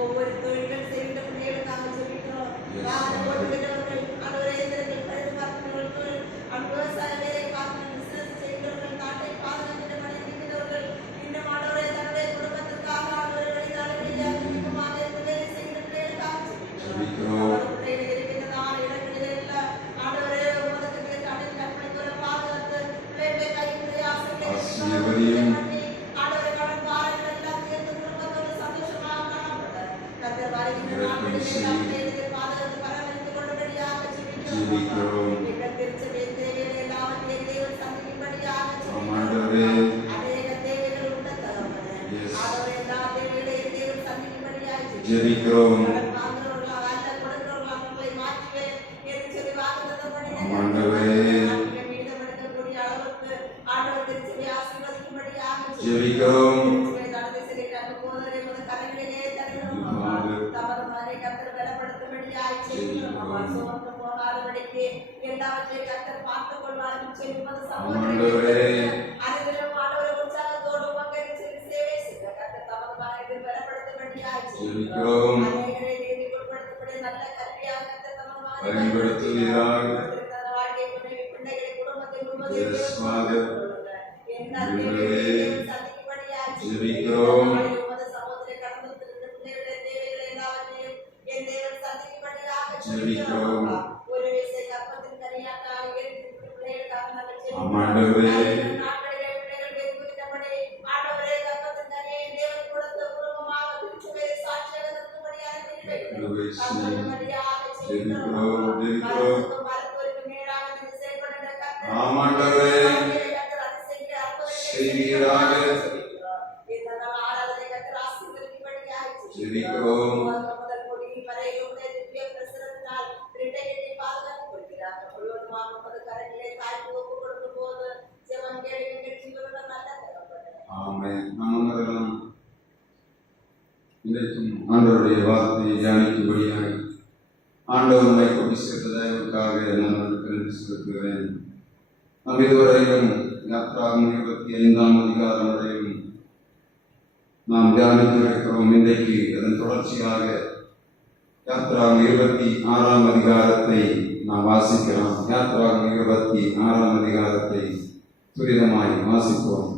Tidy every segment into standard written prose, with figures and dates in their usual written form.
ஒவ்வொரு தொழில்கள் செய்கின்ற பிள்ளைகளுக்காக ஜெபிக்கிறோம். வாகனம் ஓட்டுகிறவர்கள், ஆண்டவரே இயந்திரங்கள் பழுது பார்க்கிறவர்கள், விவசாய வேலை பார்க்கிற பிசினஸ் செய்கிறவர்கள், நாட்டை பாதுகாக்கின்ற பணி இருக்கிறவர்கள், இன்னும் ஆண்டவரே தன்னுடைய குடும்பத்திற்காக ஆண்டவரே வெளிநாடுகளில் அதிகமாக இருந்து வேலை செய்கின்ற பிள்ளைகளுக்காக ஜெபிக்கிறோம். பிள்ளைகள் இருக்கின்றதான இடங்களில் எல்லாம் ஆண்டவரே உமதுக்கு கண்ணில் கற்பனைக்குள்ள பாதுகாத்து பிள்ளைகளை கைவிட்டு ஆசைகளை பண்ணி ஆண்டவரை கடன் பாரங்கள் எல்லாம் தீர்த்து குடும்பத்தோடு சந்தோஷமாக காணப்பட கர்த்தர் வருகின்ற நாட்களிலே பாதுகாத்து பராமரித்துக் கொள்ளும்படியாக ஜெபிக்கிறோம். எங்கள் திருச்சபையின் தேவைகளை எல்லாவற்றையும் தேவன் சந்திக்கும்படியாக ஜெபிக்கிறோம். அநேக தேவைகள் உள்ள தகவலே ஆண்டவரே எல்லா தேவைகளையும் தேவன் சந்திக்கும்படியாக ஜெபிக்கிறோம். வாங்குறவர்களாக அல்ல கொடுக்கிறவர்களாக உங்களை மாற்றிவே என்று சொல்லி வாக்குத்தத்தம் பண்ணினீர்கள். மீதம் எடுக்கக்கூடிய அளவுக்கு ஆண்டவர் திருச்சபையை ஆசீர்வதிக்கும்படியாக ஜெபிக்கிறோம். எல்லாவற்றையும் கர்த்தர் பார்த்துக் கொள்வார்கள் சொல்லுவது சகோதரர்களே அனைவரும் ஆண்டவரை உற்சாகத்தோடு பங்கேற்று சேவை செய்த கர்த்தர் தமது மனதில் பலப்படுத்தும்படியாக ஜெபிக்கிறோம். அநேகரை நீதிக்குட்படுத்தப்படி நல்ல கல்வியாக கர்த்தர் தமது மனதில் பயன்படுத்துவீராக. வாழ்க்கை துணை பிள்ளைகளை குடும்பத்தை முழுவதும் என்ன சந்திக்கும்படியாக ஜெபிக்கிறோம். உமது சகோதரி கடந்து திருத்த பிள்ளைகளுடைய தேவைகளை எல்லாவற்றையும் என் தேவன் சந்திக்கும்படியாக ஜெபிக்கிறோம். ஒரு விசை கற்பத்தின் கனியாக்காக இருக்கிற பிள்ளைகளுக்காக நாங்கள் ஜெபிக்கிறோம். நாட்களிலே பிள்ளைகள் வெகுவிதபடி ஆண்டவரே கற்பத்தின் கனியை தேவன் கொடுத்த குடும்பமாக திருச்சபையை சாட்சியாக நிறுத்தும்படியாக கற்பத்தின்படியாக ஜெபிக்கிறோம். மருத்துவருக்கு மேலாக நின்று செயல்படுகிற கர்த்தர் ஆமாண்டவரே கர்த்தர் அதிசயிக்கிற அற்புதங்களை செய்வீராக. இந்த நாள் ஆராதனை கர்த்தர் ஆசீர்வதிக்கும்படியாக ஜெபிக்கிறோம். முதல் கொடி வரையிலுடைய திவ்ய பிரசனத்தினால் இரட்டையை பாதுகாத்துக் கொள்கிறார். முழுவதுமாக உமது கரங்களிலே தாழ்த்தி ஒப்புக் கொடுக்கும் போது ஜெபம் கேள்வி நிகழ்ச்சிகளுடன் நல்ல தகப்பனே. ஆமென். நாம் இன்றைக்கும் ஆண்டவருடைய வார்த்தையை தியானிக்கும்படியாக ஆண்டவர் உம்மை கொண்டு சேர்த்த தயவுக்காக நான் உங்களுக்கு நன்றி செலுத்துகிறேன். நாம் இதுவரையிலும் யாத்ராகமம் 25ஆம் அதிகாரம் வரையிலும் நாம் தியானித்து இருக்கிறோம். இன்றைக்கு அதன் தொடர்ச்சியாக யாத்ராகமம் 26ஆம் அதிகாரத்தை நாம் வாசிக்கலாம். யாத்ராகமம் 26ஆம் அதிகாரத்தை துரிதமாய் வாசிப்போம்.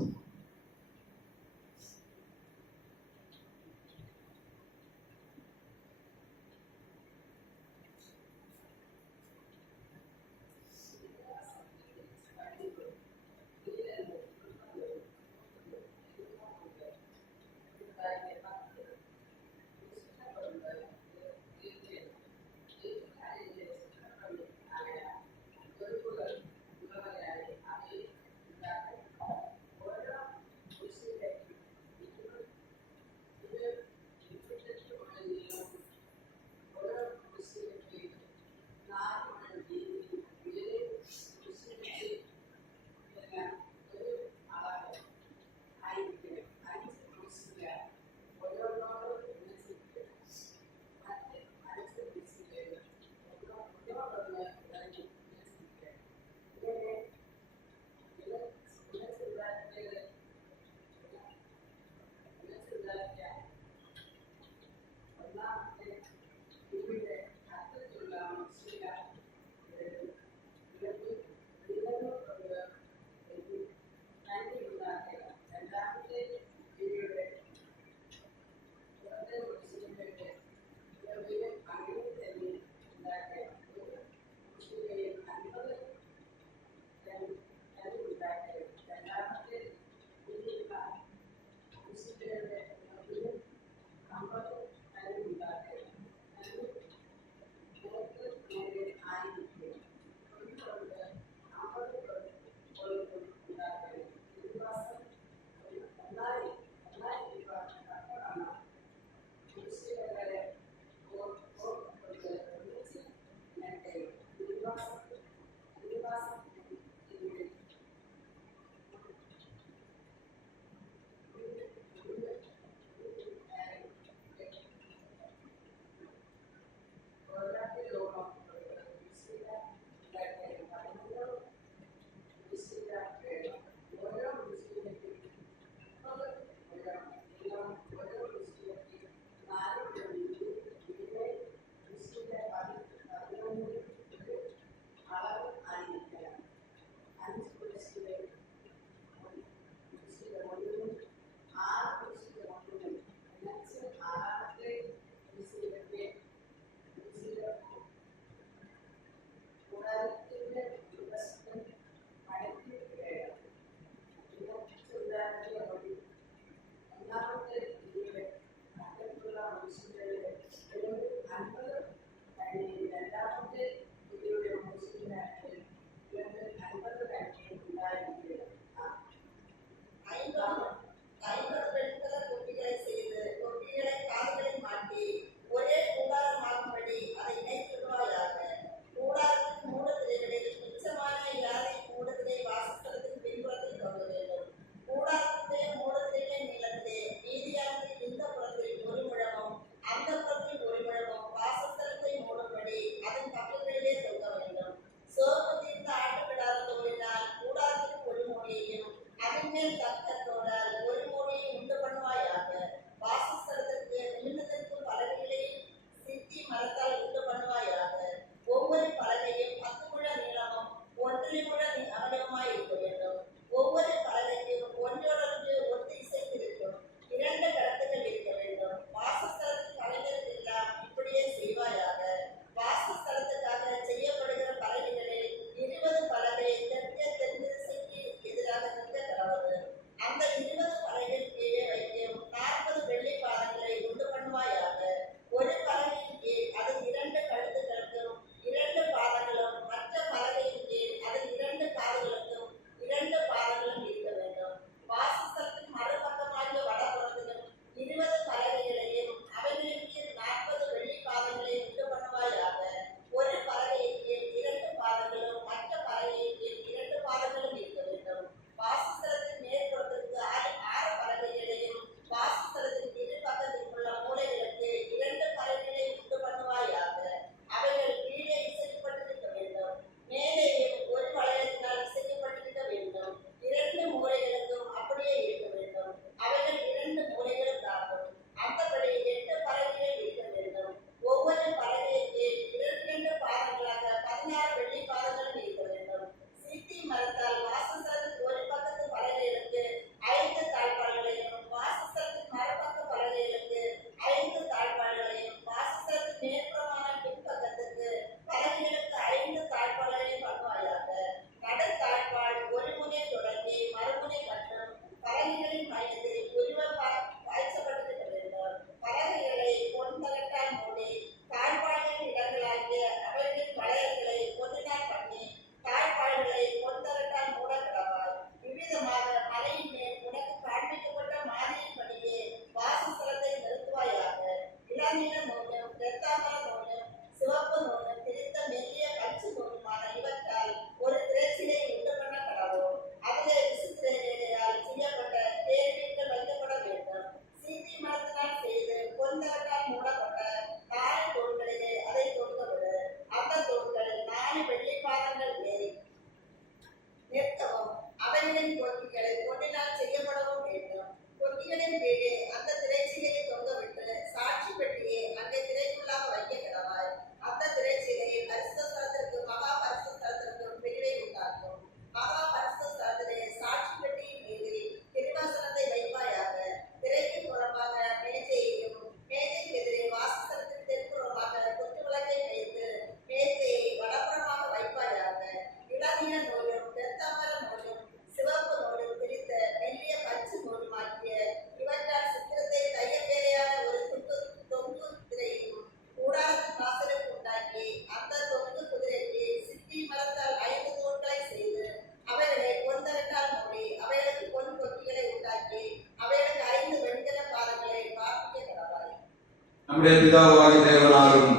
நம்முடைய பிதாவாகிய தேவனாலும்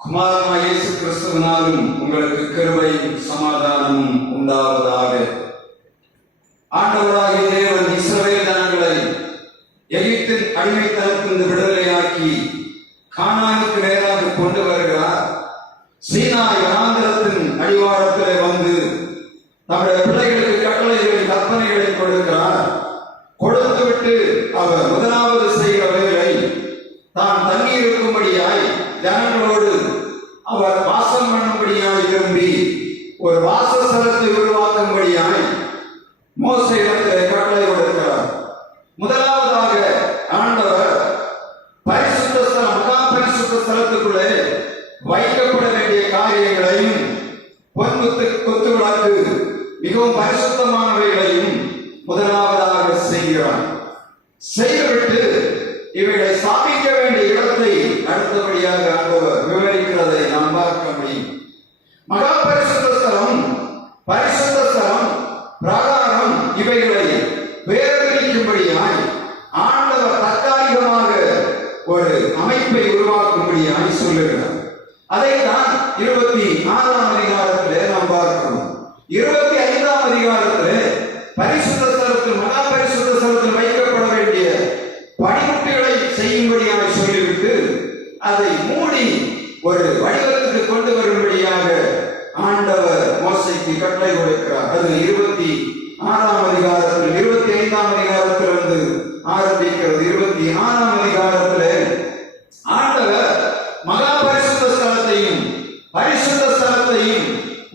குமாரனாகிய இயேசு கிறிஸ்துவினாலும் உங்களுக்கு கிருபையும் சமாதானமும் உண்டாவதாக. ஆண்டவராகிய தேவன் இஸ்ரவேல் ஜனங்களை எகிப்தின் அடிமைத்தனத்திலிருந்து விடுதலையாக்கி கானானுக்கு நேராக கொண்டு வருகிறார். சீனாய் வனாந்திரத்தின் அடிவாரத்திலே வந்து நம்முடைய பிள்ளைகளுக்கு கட்டளைகளின் கற்பனைகளை கொடுக்கிறார். கொடுத்துவிட்டு அவர் முதலாவது செய்கிற வேலை, தான் தங்கி இருக்கும்படியாய் ஜனங்களோடு அவர் வாசம் பண்ணும்படியாய் விரும்பி ஒரு வாசஸ்தலத்தை உருவாக்கும்படியாய் மோசேயிடத்திலே கட்டளை கொடுக்கிறார். முதலாவதாக ஆண்டவர் பரிசுத்த ஸ்தலம், மகா பரிசுத்த ஸ்தலத்துக்குள்ளே வைக்கப்பட வேண்டிய காரியங்களையும் கொத்து விளக்கு மிகவும் பரிசுத்தமானவைகளையும் முதலாவதாக செய்கிறார். செய்துவிட்டு இவைகளை ஸ்தாபிக்க வேண்டிய இடத்தை அடுத்தபடியாக ஆண்டவர் விவரிக்கிறதை நாம் பார்க்க முடியும். மகா பரிசுத்த ஸ்தலம், பரிசுத்த ஸ்தலம், பிராகாரம் இவைகளை வேறுபடும்படியாய் ஆண்டவர் தற்காலிகமாக ஒரு அமைப்பை உருவாக்கும்படியாய் சொல்லுகிறார். அதைத்தான் 26ஆம் அதிகாரத்திலே நாம் பார்க்கிறோம். 25ஆம் அதிகாரத்திலே பரிசுத்த ஸ்தலத்தில், மகா பரிசுத்த ஸ்தலத்தில் வைக்கப்பட வேண்டிய பணிமுட்டுகளை செய்யும்படியாக சொல்லிவிட்டு அதை மூடி ஒரு வடிவத்துக்கு கொண்டு வரும்படியாக ஆண்டவர் மோசேக்கு கட்டளை கொடுக்கிறார். அது 26ஆம் அதிகாரத்தில் 25ஆம் அதிகாரத்திலிருந்து ஆரம்பிக்கிறது. 26ஆம் அதிகாரத்திலே ஆண்டவர் மகா பரிசுத்த ஸ்தலத்தையும் பரிசுத்த ஸ்தலத்தையும்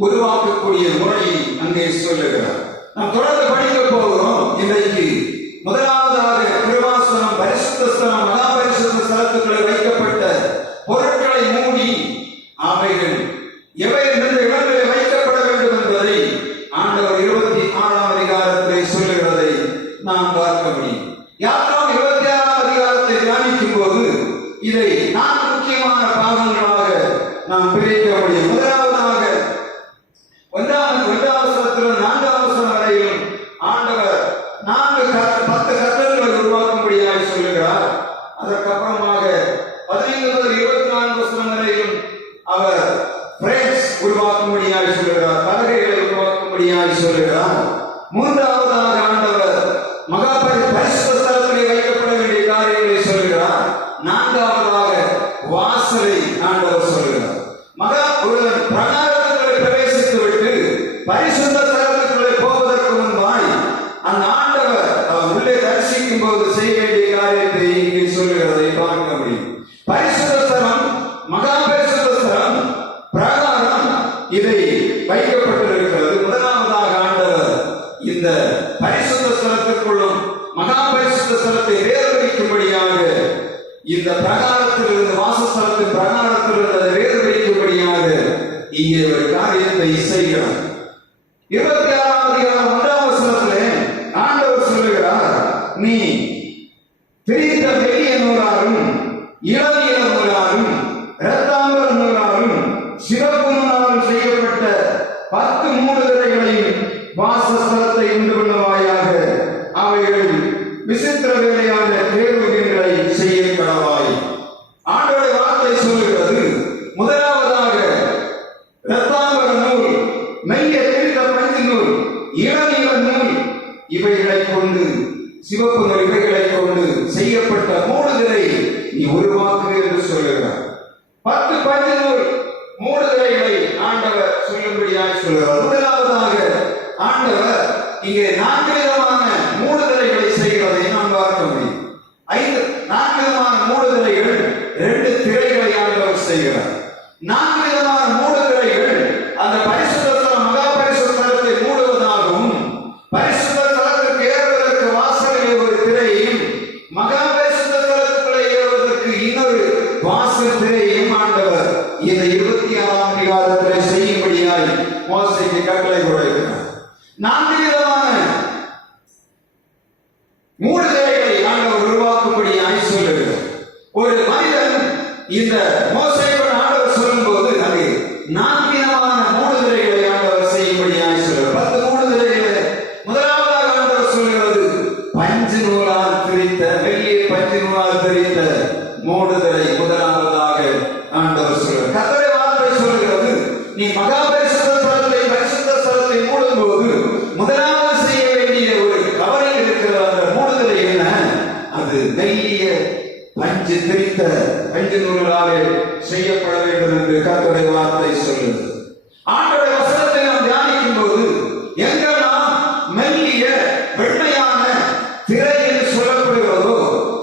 உருவாக்கக்கூடிய முறையை அங்கே சொல்லுகிறார். நாம் தொடர்ந்து படிக்க போகிறோம். இன்றைக்கு முதலாவதாக கிருபாசனம், பரிசுத்த ஸ்தலம், மகா பரிசுத்த ஸ்தலத்துக்குள்ளே வைக்கப்பட்ட பொருட்களை மூடி அவைகள் எவை எந்த இடங்களில் வைக்கப்பட வேண்டும் என்பதை ஆண்டவர் 26ஆம் அதிகாரத்திலே சொல்லுகிறதை நாம் பார்க்க முடியும். யாத்திராம் 26ஆம் அதிகாரத்தை தியானிக்கும் போது இதை 4 முக்கியமான பாகங்களாக நாம் பிரிக்க முடியும். முதலாவதாக 1ஆம் வசனத்திலிருந்து 4ஆம் வசனம் வரையிலும் ஆண்டவர் 10 கட்டளைகளை உருவாக்கும்படியாக சொல்லுகிறார். அதற்கப்புறமாக 15 முதல் 24 வசனம் வரையிலும் அவர் பிரேம்ஸ் உருவாக்கும்படியாக சொல்லுகிறார், பலகைகளை உருவாக்கும்படியாக சொல்லுகிறார். மூன்றாவதாக ஆண்டவர் மகா பரிசுத்த ஸ்தலத்திலே வைக்கப்பட வேண்டிய காரியங்களை சொல்லுகிறார். நான்காவதாக வாசலை ஆண்டவர் சொல்லுகிறார். மகா ஒருவன் பிரகாரத்துக்குள்ளே பிரவேசித்து விட்டு பரிசுத்த ஸ்தலத்துக்குள்ளே போவதற்கு முன்பாய் அந்த ஆண்டவர் அவர் உள்ளே தரிசிக்கும் போது செய்ய வேண்டிய காரியத்தை இங்கே சொல்லுகிறதை பார்க்க முடியும். பரிசுத்த ஸ்தலம், மகா பரிசுத்த ஸ்தலம், பிரகாரம் இதை வைக்கப்பட்டிருக்கிறது. முதலாவதாக ஆண்டவர் இந்த பரிசுத்த ஸ்தலத்திற்குள்ளும் மகா பரிசுத்த ஸ்தலத்தை வேறுபடுத்தும்படியாக இந்த பிரகாரத்தில் இருந்து, வாசஸ்தலத்தின் பிரகாரத்தில் இருந்ததை வேறுபடுத்தும்படியாக இங்கே ஒரு காரியத்தை செய்கிறார். 26ஆம் அதிகாரம் 1ஆம் வசனத்திலே ஆண்டவர் சொல்லுகிறார், நீ பிரித்த மெல்லிய நூலாலும் இளநீல நூலாலும் இரத்தாம்பர நூலாலும் சிவப்பு நூலாலும் செய்யப்பட்ட 10 மூடுதிரைகளையும் வாசஸ்தலத்தை உண்டு பண்ணுவாயாக. அவைகள் விசித்திர வேலையான கேருபீன்களை செய்ய கடவாய். ஆண்டவருடைய வார்த்தை சொல்லுகிறது, முதலாவதாக இரத்தாம்பர நூல், மெல்லிய திரித்த பஞ்சு நூல், இளநீல நூல் இவைகளை கொண்டு, சிவப்பு நூல் இவைகளை கொண்டு செய்யப்பட்ட மூடுதிரை நீ உருவாக்கு என்று சொல்லுகிறார். 10 பஞ்சு நூல் மூடுதிரைகளை ஆண்டவர் சொல்லும்படியாக சொல்லுகிறார். முதலாவதாக ஆண்டவர் இங்கே 4 விதமான மூடுதிரைகளை செய்கிறதை நாம் பார்க்க முடியும். 4 விதமான மூடுதிரைகள், 2 திரைகளை ஆண்டவர் செய்கிறார். 4 விதமான மூடுதிரைகள் அந்த பரிசுத்த ஸ்தலம், மகா பரிசுத்த ஸ்தலத்தை மூடுவதாகவும், பரிசுத்த ஸ்தலத்திற்கு ஏறுவதற்கு வாசலிலே ஒரு திரையையும், மகா பரிசுத்த ஸ்தலத்துக்குள்ளே ஏறுவதற்கு இன்னொரு வாசல் திரையையும் ஆண்டவர் இந்த 26ஆம் அதிகாரத்திலே செய்யும்படியாய் மோசேக்கு கட்டளை கொடுக்கிறார். 4 விதமான மூடுதிரைகளை ஆண்டவர் உருவாக்கும்படியாய் சொல்லுகிறார். ஒரு மனிதன் இந்த மோசேயோடு ஆண்டவர் சொல்லும் போது அது 4 விதமான மூடுதிரைகளை ஆண்டவர் செய்யும்படியாய் சொல்லுகிறார். 10 மூடுதிரைகளை முதலாவதாக ஆண்டவர் சொல்லுகிறது, பஞ்சு நூலால் பிரித்த, மெல்லிய பஞ்சு நூலால் பிரித்த மூடுதலை முதலாவதாக ஆண்டவர் சொல்கிறார். கர்த்தருடைய வார்த்தை சொல்கிறது, நீ மகா பரிசுத்த ஸ்தலத்தை மூடும்போது முதலாவது செய்ய வேண்டிய ஒரு கவரிங் இருக்கிற அந்த மூடுதலை என்ன? அது மெல்லிய பஞ்சு திரித்த பஞ்சு நூலாலே செய்யப்பட வேண்டும் என்று கர்த்தருடைய வார்த்தை சொல்கிறது. ஆண்டவருடைய வசனத்தை நாம் தியானிக்கும் போது எங்கெல்லாம் மெல்லிய வெண்மையான திரை என்று சொல்லப்படுகிறதோ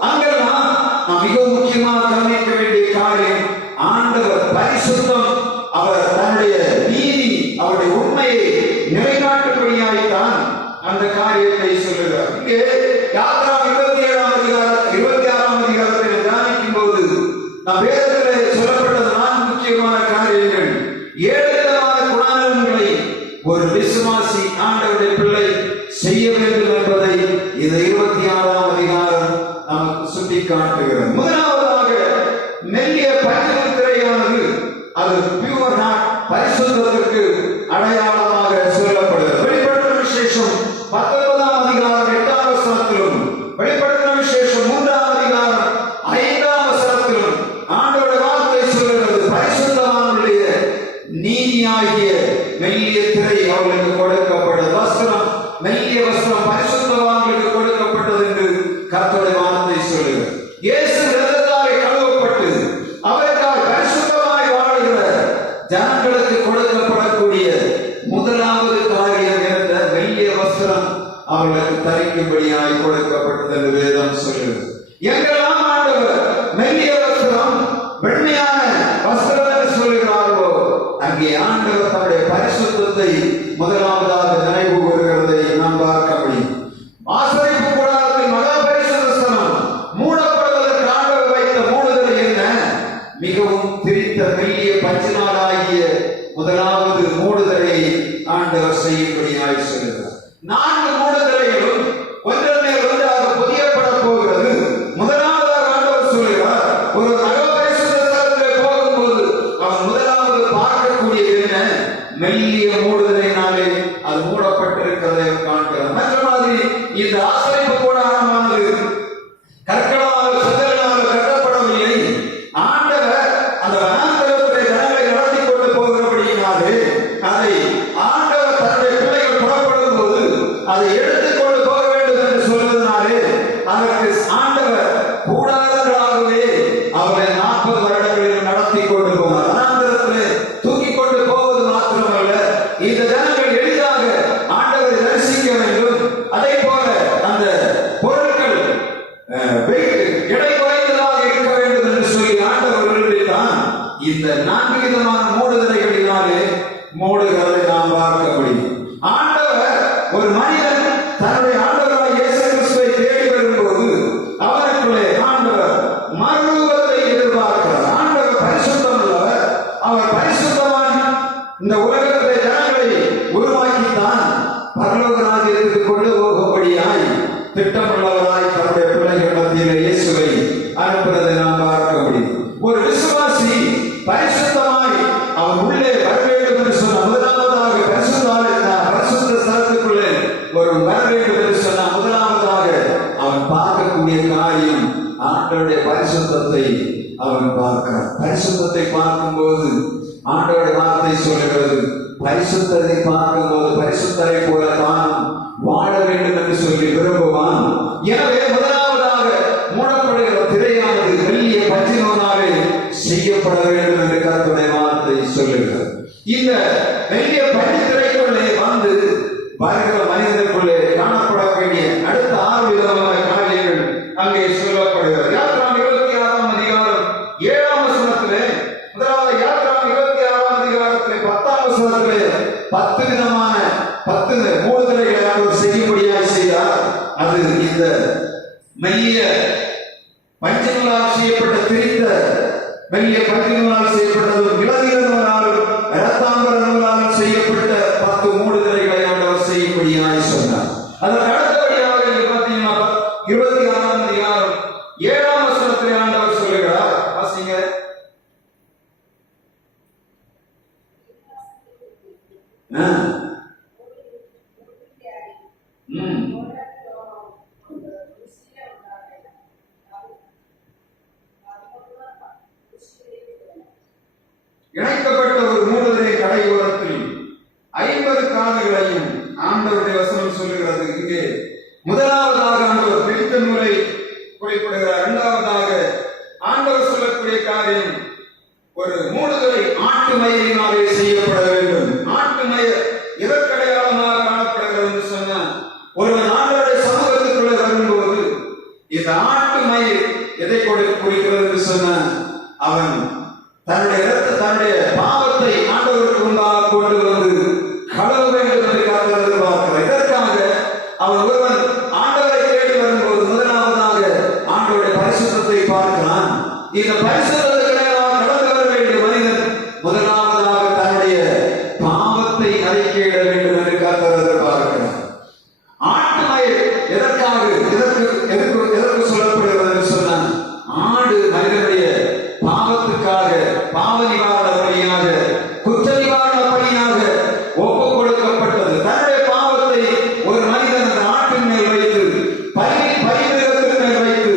அங்கெல்லாம் நாம் மிக முக்கியமாக கவனிக்க வேண்டிய காரியம், ஆண்டவர் பரிசுத்தம், அவர் தன்னுடைய நீதி, அவருடைய உண்மையை நிலைநாட்டும்படியாய்த்தான் அந்த காரியத்தை சொல்லுகிறார். இங்கே யாத்ரா 26ஆம் அதிகாரத்தை தியானிக்கும் போது நாம் வேதத்திலே சொல்லப்பட்ட 4 முக்கியமான காரியங்கள், 7 விதமான குணநலன்களை ஒரு விசுவாசி ஆண்டவருடைய பிள்ளை செய்ய வேண்டும் என்பதை இந்த 26ஆம் அதிகாரம் நமக்கு சுட்டி காட்டுகிறது. முதலாவதாக மெல்லிய பஞ்சு திரையானது அது பியூர் நாட், பரிசுத்தத்திற்கு அடையாளமாக சொல்லப்படுகிறது. வெளிப்படுத்தின விசேஷம் 19ஆம் அதிகாரம் 8ஆம் வசனத்திலும், வெளிப்படுத்தின விசேஷம் 3ஆம் அதிகாரம் 5ஆம் வசனத்திலும் ஆண்டவருடைய வார்த்தை சொல்கிறது, பரிசுத்தவான்களுடைய நீதியாகிய மெல்லிய திரை அவர்களுக்கு கொடுக்கப்பட்டது. வஸ்திரம், மெல்லிய வஸ்திரம் பரிசுத்தவான்களுக்கு கொடுக்கப்பட்டது என்று கர்த்தருடைய வார்த்தை சொல்லுகிறது. இயேசு இரத்தத்தாலே கழுவப்பட்டு அவருக்காக பரிசுத்தமாய் வாழுகிற ஜனங்களுக்கு கொடுக்கப்படக்கூடிய முதலாவது காரியம் என்ற மெல்லிய வஸ்திரம் அவர்களுக்கு தரிக்கும்படியாய் கொடுக்கப்பட்டது என்று வேதம் சொல்லுகிறது. எங்கெல்லாம் ஆண்டவர் மெல்லிய வஸ்திரம், வெண்மையான வஸ்திரம் என்று சொல்லுகிறார்களோ அங்கே ஆண்டவர் தன்னுடைய பரிசுத்தத்தை முதலாவதாக நினைவு கூறுகிறதை நாம் பார்க்க முடியும். ஆசரிப்பு கூடாரத்தின் மகா பரிசுத்த ஸ்தலம் மூடப்படுவதற்கு ஆண்டவர் வைத்த மூடுதல் என்ன? மிகவும் திரித்த மெல்லிய பஞ்சினாலாகிய முதலாவது மூடுதலை ஆண்டவர் செய்யும்படியாய் சொல்கிறார். 4 மூடுதலைகளும் ஒன்றன் மேல் ஒன்றாக புதியப்பட போகிறது. முதலாவதாக ஆண்டவர் சொல்கிறார், ஒரு மகா பரிசுத்த ஸ்தலத்திலே போகும்போது அவன் முதலாவது பார்க்கக்கூடியது என்ன? மெல்லிய மூடுதலினாலே அது மூடப்பட்டிருக்கிறதை காண்கிறார். மற்ற மாதிரி இந்த ஆசரிப்பு கூடாரமானது கற்களால் செங்கலால் கட்டப்படவில்லை. ஆண்டவர் அந்த வனாந்தரத்திலே ஜனங்களை நடத்தி கொண்டு போகிறபடியினாலே அதை ஆண்டவர் தன்னுடைய பிள்ளைகள் புறப்படும் போது அதை எடுத்துக்கொண்டு போக வேண்டும் என்று சொல்வதனாலே அதற்கு ஆண்டவர் கூடாரங்களாகவே அவரை 40 வருடங்களில் நடத்தி கொண்டு போனார். வனாந்தரத்திலே தூக்கி கொண்டு போவது மாத்திரமல்ல, இந்த ஜனங்கள் எளிதாக ஆண்டவரை தரிசிக்க வேண்டும். அதே போல அந்த பொருட்கள் எடை குறைந்ததாக இருக்க வேண்டும் என்று சொல்லி ஆண்டவர்கள் தான் இந்த 4 விதமான மூடுதலைகளினாலே மூடுகிறதை நாம் பார்க்க முடியும். ஆண்டவர் ஒரு மனிதன் தன்னுடைய ஆண்டவராய் இயேசு கிறிஸ்துவை தேடி வரும்போது அவருக்குள்ளே ஆண்டவர் மறுரூபத்தை எதிர்பார்க்கிறார். ஆண்டவர் பரிசுத்தம் உள்ளவர், அவர் பரிசுத்தவான். இந்த உலகத்திலே ஜனங்களை உருவாக்கித்தான் பரலோக ராஜ்யத்திற்கு கொண்டு போகும்படியாய் திட்டமுள்ளவராய் தன்னுடைய பிள்ளைகள் மத்தியிலே இயேசுவை அனுப்புவதை நாம் பார்க்க முடியும். ஒரு விசுவாசி பரிசுத்தமாய் அவன் உள்ளே வர வேண்டும் என்று சொன்ன முதலாவதாக பரிசுத்த ஸ்தலத்துக்குள்ளே ஒரு வர வேண்டும் என்று சொன்ன முதலாவதாக அவன் பார்க்கக்கூடிய காரியம் ஆண்டவருடைய பரிசுத்தத்தை அவன் பார்க்கிறான். பரிசுத்தத்தை பார்க்கும்போது ஆண்டவருடைய வார்த்தை சொல்லுகிறது, பரிசுத்தத்தை பார்க்கும்போது பரிசுத்தரை போல தானும் வாழ வேண்டும் என்று சொல்லி விரும்புவான். எனவே முதலாவதாக மூடப்படுகிற திரையானது மெல்லிய பஞ்சினாலே செய்யப்பட வேண்டும் என்று கர்த்தருடைய வார்த்தை சொல்லுகிறது. இந்த மெல்லிய பஞ்சு திரைக்குள்ளே வந்து வருகிற மனிதனுக்குள்ளே காணப்பட வேண்டிய அடுத்த 6 விதமான காரியங்கள் அங்கே சொல்லப்படுகிறது. யாத்ரா 26ஆம் அதிகாரம் 7ஆம் வசனத்திலே, முதலாவது யாத்ரா 26ஆம் அதிகாரத்திலே 10ஆம் வசனத்திலே 10 விதமான 10 மூடுதலைகளை அவர் செய்யும்படியாக செய்தார். அது இந்த மெல்லிய பஞ்சினால் செய்யப்பட்ட திரித்த மெல்லிய பஞ்சினால் செய்யப்பட்டதும் இளநீரனாலும் இரத்தாம்பரனாலும் செய்யப்பட்ட 10 மூடுதலைகளை ஆண்டவர் செய்யும்படியாக சொன்னார். அதற்கு அடுத்தபடியாக பார்த்தீங்கன்னா 26ஆம் அதிகாரம் 7ஆம் வசனத்திலே ஆண்டவர் சொல்லுகிறார், வாசிங்க. சொல்லுகிறார். இரண்டாவதாக ஆண்டவர் சொல்லக்கூடிய காரியம், ஒரு மூடுதலை ஆட்டு மயிரினாலே செய்யப்பட வேண்டும். ஆட்டு மயிர் எதற்கடையாளமாக காணப்படுகிறது என்று சொன்னால், ஒருவன் ஆண்டவருடைய சமூகத்துக்குள்ளே வரும்போது இந்த ஆட்டு மயிர் எதை குறிக்கிறது என்று சொன்னால், அவன் தன்னுடைய பாவத்தை ஆண்டவருக்கு முன்பாக கொண்டு வந்து கழுவ வேண்டும் என்று கர்த்தர் பார்க்கிறார். இதற்காக அவன் ஒருவன் ஆண்டவரை தேடி வரும்போது முதலாவதாக ஆண்டவருடைய பரிசுத்தத்தை பார்க்கிறான். இந்த பரிசுத்தத்துக்கு கடந்து வர வேண்டிய மனிதன் முதலாவதாக தன்னுடைய பாவத்தை அறிக்கையிட வேண்டும் என்று கர்த்தர் பார்க்கிறார். ஆட்டு மயிர் எதற்கு சொல்லப்படுகிறது என்று சொன்னால், ஆடு மனிதனுடைய பாவத்துக்காக, பாவ நிவாரண பணியாக, குற்ற நிவாரண பணியாக ஒப்பு கொடுக்கப்பட்டது. தன்னுடைய பாவத்தை ஒரு மனிதன் அந்த ஆட்டின் மேல் வைத்து, பரிமிருகத்தின் மேல் வைத்து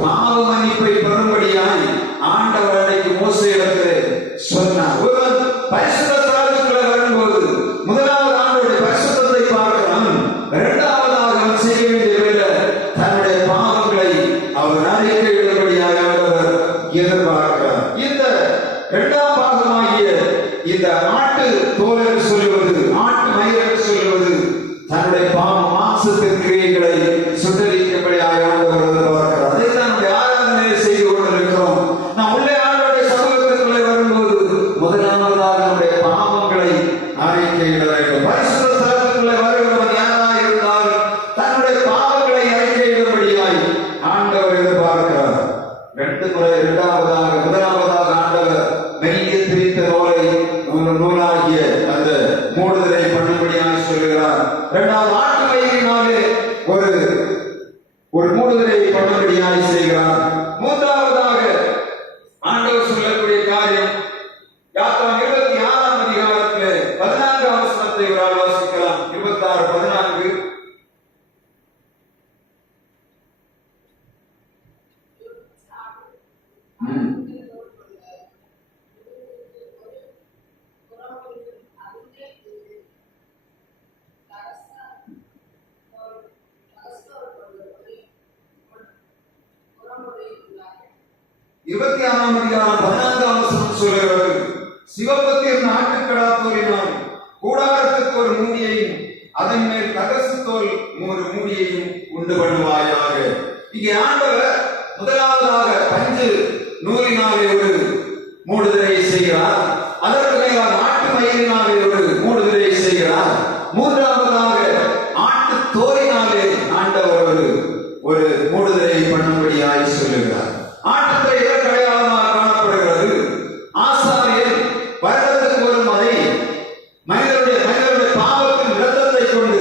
பாவ மன்னிப்பை பெறும்படியாய் ஆண்டவர் அன்றைக்கு மோசேயிடத்தில் சொன்னார். ஒருவன் பரிசுத்த ஸ்தலத்துக்குள்ளே வரும்போது முதலாவது ஆண்டவருடைய பரிசுத்தத்தை பார்க்கிறான். இரண்டாவதாக அவன் செய்ய வேண்டிய வேலை, தன்னுடைய பாவங்களை அவர் அறிக்கையிடும்படியாக ஆண்டவர் எதிர்பார்க்கிறார். இந்த இரண்டாம் பாகமாகிய இந்த ஆட்டு தோல் என்று சொல்லுவது, ஆட்டு மயிர் என்று சொல்லுவது, தன்னுடைய மாம்சத்தின் கிரியைகளை சுட்டரிக்கும்படியாக ஆண்டவர் எதிர்பார்க்கிறார். அதை நம்முடைய ஆராதனையை செய்து கொண்டிருக்கிறோம். நாம் உள்ளே ஆண்டவருடைய சமூகத்திற்குள்ளே வரும்போது முதலாவதாக நம்முடைய பாவங்களை அறிக்கையிட வேண்டும். பரிசுத்த ஸ்தலத்துக்குள்ளே வருகிறவன் யாராக இருந்தாலும் தன்னுடைய பாவங்களை அறிக்கையிடும்படியாய் ஆண்டவர் எதிர்பார்க்கிறார். முதலாவதாக ஆண்டவர் மெல்லிய திரித்த நூலாகிய அந்த மூடுதலை பண்ணும்படியாக சொல்லுகிறார். இரண்டாவது ஆட்டு மயிரினாலே ஒரு மூடுதலை பண்ணும்படியாக செய்கிறார். மூன்றாவதாக ஆண்டவர் சொல்லக்கூடிய காரியம், யாத்திராகமம் 26ஆம் அதிகாரத்தில் 14ஆம் வசனத்தை ஒரு வாசிக்கலாம். 26:14. அதிகாரம் 14ஆம் வசனம் சொல்கிறது, சிவப்பத்தின் ஆட்டுக்கடா தோலினால் கூடாரத்துக்கு ஒரு மூடியையும் அதன் மேல் கதசு தோல் ஒரு மூடியையும் உண்டு பண்ணுவாயாக. இங்கே ஆண்டவர் முதலாவதாக பஞ்சு நூலினாலே ஒரு மூடுதலை செய்கிறார். அதற்கு மேலாக ஆட்டு மயிரினாலே ஒரு மூடுதலை செய்கிறார். மூன்றாவதாக ஆட்டு தோலினாலே ஆண்டவர் ஒரு மூடுதலை பண்ணும்படியாய் சொல்லுகிறார். ஆட்டுத்தை எதற்கு அடையாளமாக காணப்படுகிறது? ஆசாரியர் வருடத்துக்கு ஒரு முறை மனிதனுடைய பாவத்தின் இரத்தத்தை கொண்டு,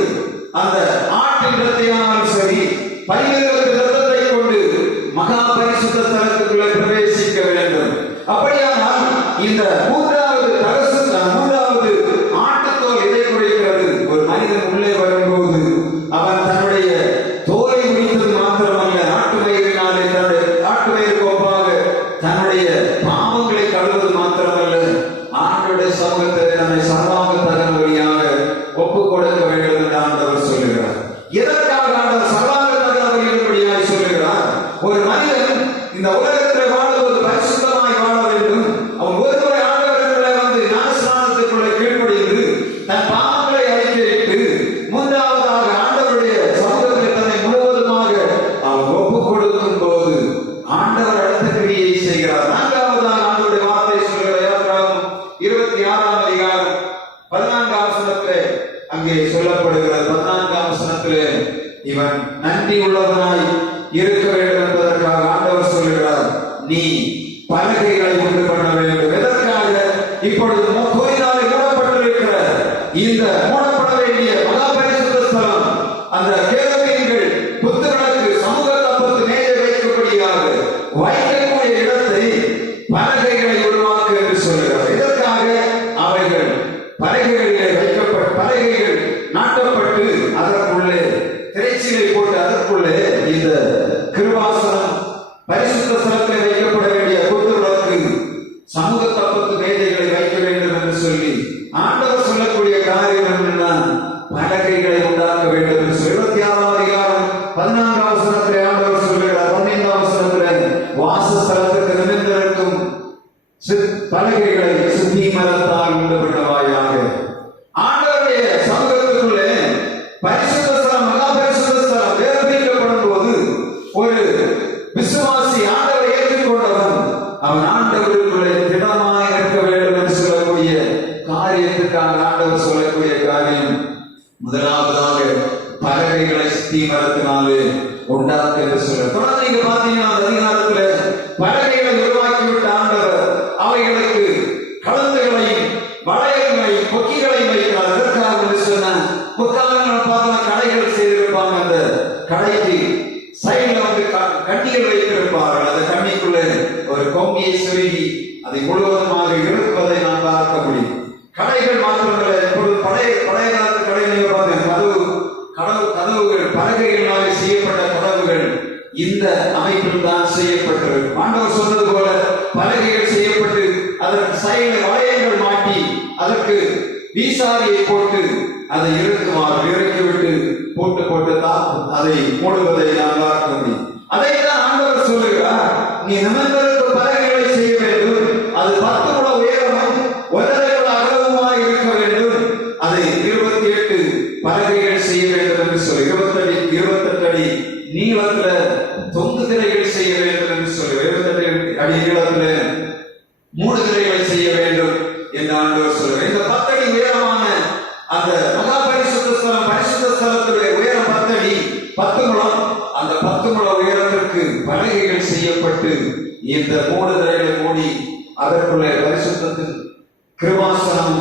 அந்த ஆட்டின் இரத்தையானாலும் சரி, பரிமிருகத்தின் இரத்தத்தை கொண்டு மகா பரிசுத்த ஸ்தலத்துக்குள்ளே பிரவேசிக்க வேண்டும். அப்படியானால் இந்த மூன்றாவது ஆட்டுத்தோல் எதை குறிக்கிறது? ஒரு மனிதன் உள்ளே வரும்போது அவன் தன்னுடைய தோலை உரித்தது மாத்திரமல்ல, ஆட்டு மயிரினாலே ஆட்டு மயிருக்கு ஒப்பாக தன்னுடைய பாவங்களை கழுவது மாத்திரமல்ல, ஆண்டவருடைய சமூகத்தில் தன்னை சர்வாங்க தகவலியாக ஒப்பு கொடுக்க வேண்டும் என்று ஆண்டவர் சொல்லுகிறார். எதற்காக ஆண்டவர் சர்வாங்க தகவலின்படியாய் சொல்லுகிறார்? ஒரு மனிதன் இந்த உலகத்தில் வாழுவது பரிசுத்தமாய் வாழ வேண்டும். அவன் ஒருமுறை ஆண்டவர்களை வந்து ஞானஸ்நானத்துக்குள்ளே கீழ்ப்படிந்து தன் பாவங்களை அறிக்கையிட்டு மூன்றாவதாக ஆண்டவருடைய சமூகத்தில் தன்னை முழுவதுமாக அவன் ஒப்பு கொடுக்கும் போது ஆண்டவர் அடுத்த கிரியை செய்கிறார். நான்காவதாக ஆண்டவருடைய வார்த்தை சொல்கிற யாத்திராகமம் 26ஆம் அதிகாரம் 14ஆம் வசனத்திலே அங்கே சொல்லப்படுகிறது. 14ஆம் வசனத்திலே இவன் நன்றி உள்ளவனாய் இருக்க வேண்டும் என்பதற்காக ஆண்டவர் சொல்லுகிறார், நீ பலகைகளை உண்டு பண்ண வேண்டும். எதற்காக? இப்பொழுது கோயிலாலே மூடப்பட்டிருக்கிற இந்த மூடப்பட வேண்டிய மகா பரிசுத்த ஸ்தலம், அந்த கேருபீன்கள் புத்துவிளக்கு சமூக தப்பத்து மேலே வைக்கக்கூடியதாக வைக்கக்கூடிய இடத்தை பலகைகளை உருவாக்கு என்று சொல்லுகிறார். இதற்காக அவைகள் பலகைகளிலே பலகைகள் நாட்டப்பட்டு அதற்குள்ளே திரைச்சீலை போட்டு அதற்குள்ளே இந்த கிருபாசனம் பரிசுத்த ஸ்தலத்தில் வைக்கப்பட வேண்டிய புத்துவிளக்கு சமூக தப்பத்து மேதைகளை வைக்க வேண்டும் என்று சொல்லி ஆண்டவர் சொல்லக்கூடிய காரியம் என்னன்னா, பலகைகளை உண்டாக்க வேண்டும் என்று சொல்லி 26ஆம் அதிகாரம் 14ஆம் வசனத்திலே ஆண்டவர் சொல்லுகிறார். 15ஆம் வசனத்தில் அவன் ஆண்டவருக்குள்ளே திடமாய் இருக்க வேண்டும் என்று சொல்லக்கூடிய காரியத்துக்காக ஆண்டவர் சொல்லக்கூடிய காரியம் முதலாவதாக பலகைகளை சித்தி மரத்தினாலே உண்டாக்கு என்று சொல்ற. தொடர்ந்து நீங்க பாத்தீங்கன்னா அந்த அதிகாரத்துல பலகைகளை உருவாக்கிவிட்ட ஆண்டவர் அவைகளுக்கு கலந்துகளையும் வளையல்களையும் கொக்கிகளையும் வைக்கிறார். எதற்காக என்று சொன்ன முற்காலங்கள் பார்த்தா கடைகள் செய்திருப்பாங்க. அந்த கடைக்கு சைடுல வந்து கண்ணிகள் வைத்திருப்பார்கள். அந்த கண்ணிக்குள்ள ஒரு கொங்கியை சொருகி அதை முழுவதுமாக இழுப்பதை நாம் பார்க்க முடியும். கடைகள் மாத்திரமல்ல, இப்பொழுது பழைய காலத்து கடைகளில் கதவுகள் பலகைகளினாலே செய்யப்பட்ட கதவுகள் இந்த அமைப்பில் தான் செய்யப்பட்டது. ஆண்டவர் சொன்னது போல பலகைகள் செய்யப்பட்டு அதற்கு சைடுல வளையங்கள் மாட்டி அதற்கு வீசாரியை போட்டு அதை இறக்கிவிட்டு போட்டு அதை மூடுவதை நாம் பார்க்க முடியும். அதைத்தான் ஆண்டவர் சொல்லுகிறார், நீ நிமிர்ந்திருக்க பலகைகளை செய்ய வேண்டும். அது 10 முழ உயரமும் 1.5 முழ அகலமுமாய் இருக்க வேண்டும். அதை 28 பலகைகள் செய்ய வேண்டும் என்று சொல்லி 28 அடி நீளத்துல தொங்கு திரைகள் செய்ய வேண்டும் என்று சொல்லி 28 அடி நீளத்துல 3 திரைகள் செய்ய வேண்டும் என்று ஆண்டவர் சொல்லுவார். இந்த 10 அடி உயரமான அந்த மகா பரிசுத்த ஸ்தலம், பரிசுத்த ஸ்தலத்துடைய உயரம் 10 அடி 10 முழம். அந்த 10 முழ உயரத்திற்கு பலகைகள் செய்யப்பட்டு இந்த 3 திரைகளை மூடி அதற்குள்ள பரிசுத்தத்தின் கிருபாசனம்,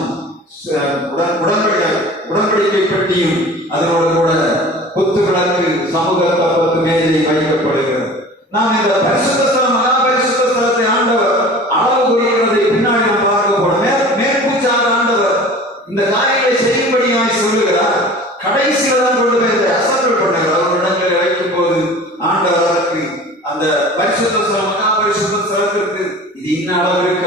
உடன்படிக்கை பெட்டியும் அதனோடு கூட குத்து விளக்கு, சமூக தப்பத்து மேஜை வைக்கப்படுகிறது. நாம் இந்த பரிசுத்த ஸ்தலம், மகா பரிசுத்த ஸ்தலத்தை ஆண்டவர் அளவு குறிக்கிறதை பின்னாடி நாம் பார்க்க போறோம். மேற்பூச்சாக ஆண்டவர் இந்த காரியங்களை செய்யும்படியாய் சொல்லுகிறார். கடைசியில தான் கொண்டு போய் அசம்பிள் பண்ணுகிறார். ஒரு இடங்களில் வைக்கும் போது ஆண்டவர் அதற்கு அந்த பரிசுத்த ஸ்தலம், மகா பரிசுத்த ஸ்தலத்திற்கு இது இன்ன அளவு இருக்க